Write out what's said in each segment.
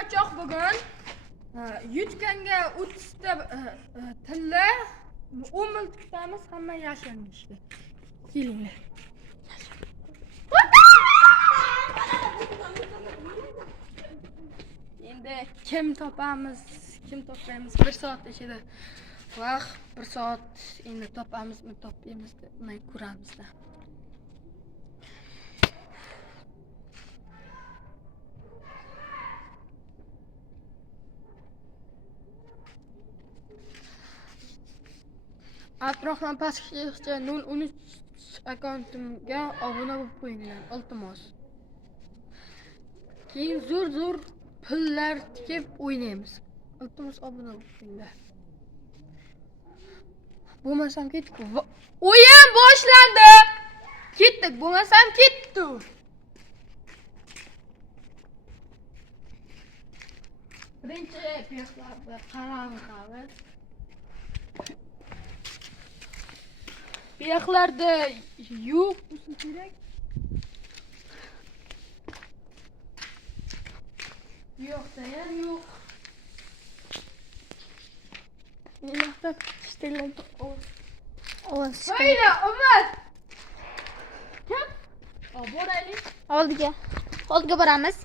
o'ynamoqchi bugun. Yutganga 30 ta tilla 10 mil tutamiz, hamma yashirinishdi. Kelinglar. Endi kim topamiz, kim topmaymiz 1 soat ichida. Vaqt 1 soat endi topamizmi, topmaymizmi, uni ko'ramizda. Abdurahmon Pashkichga 013 akkauntimga obuna bo'lib qo'yinglar, iltimos. Keyin zo'r pullar tikib o'ynaymiz. Iltimos obuna bo'lib qo'yinglar. Bo'lmasam ketdik. O'yin boshlandi. Ketdik, bo'lmasam ketdi. Birinchi piyaqlarga qarang. Piyaqlarda yo'q bo'lsa kerak. Yo'qda ham yo'q. Yo'qda ishtirlandi. Ovoz. Hayda, Umar. Kim? Boraylik. Oldiga boramiz.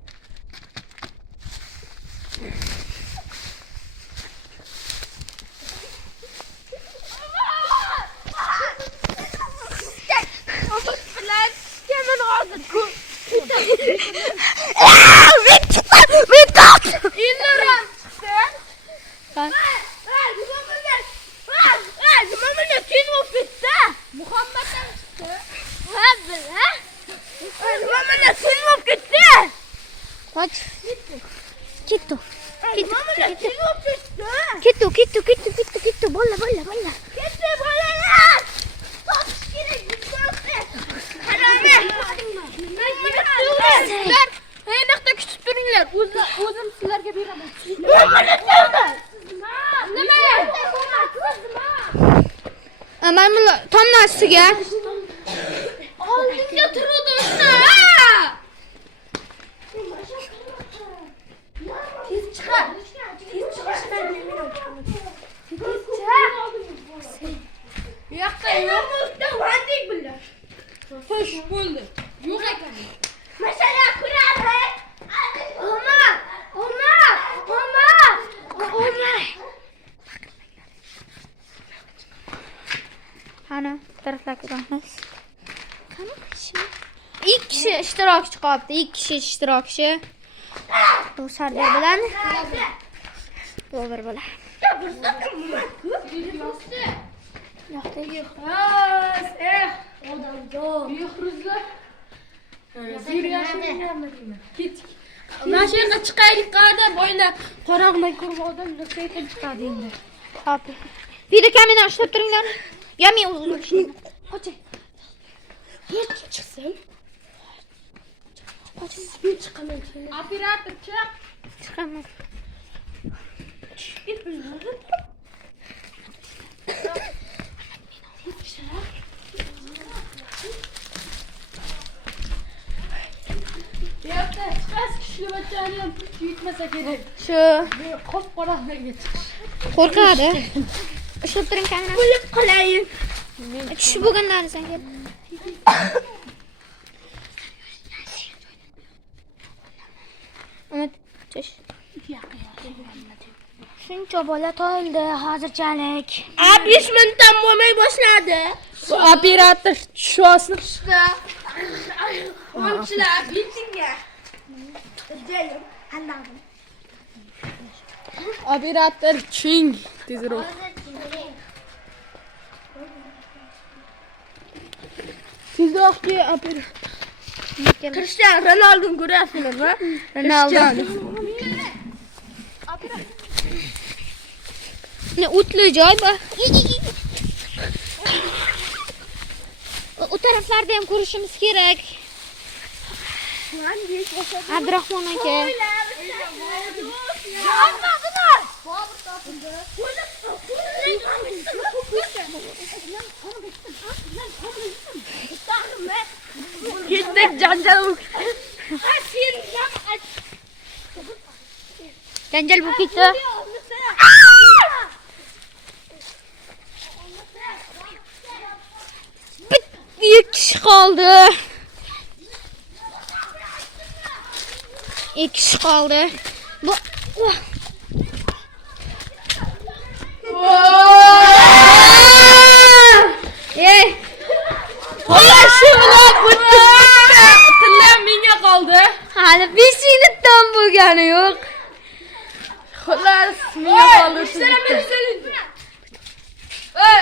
Kettu. Bolla. Kettu, bolalar! Topish kerak, Sizlar qayerda kutib turinglar. O'zim sizlarga beraman. Nima? Mana tomni ostiga. Oldinga turuvdim shuna. Tez chiqar. Yo'qda yo'qda vandik billar. Xo'sh bo'ldi. Yo'q ekan. Masala kuradi. Omar. Ana, taraflarga boramiz. İlk kişi ishtirokchi qolibdi. 2 kishi ishtirokchi. Bu Sardor bilan Do'g'ri bola. Yo'qda. Behruzlar. Ketdik. Mana shu yerga chiqaylik qada, boylar qorong'ida ko'rib odamlar qayerdan chiqadi endi. Hop. Video kamerani ushlab turinglar. Ya men Qo'chay. Yerga chiqsin. Men chiqaman. Operator chiq. chiqaman. Yo'qda chiqas kuchli bachani ham yutmasa kerak. Shu Qop qorong'iga chiqish. qo'rqadi. Ushlab turing kamerani. O'lib qolayin. Tushib bo'lgandan sen kel. Umid, tush. Shuncha bola to'ldi hozirchalik. 5 minutdan bo'lmay boshladi. Operator tushasini tushdi. Omchilar, bitinga. Jayim, anladim. Operator ching tezroq. Tezroqki operator. Cristiano Ronaldo'ni ko'ryapsizlarmi? Ronaldo. Ne o'tli joy bor. O taraflarda ham ko'rishimiz kerak. Abdurahmon aka. Ketdik janjal. Janjal bo'lib ketdi. Bir kishi qoldi. 2 kishi qoldi. Bu Ey! Xo'sh, shu bilan o'tdi. Tillam menga qoldi. Hali 5 minutdan bo'lgani yo'q. Xullas, menga qoldi. Ey!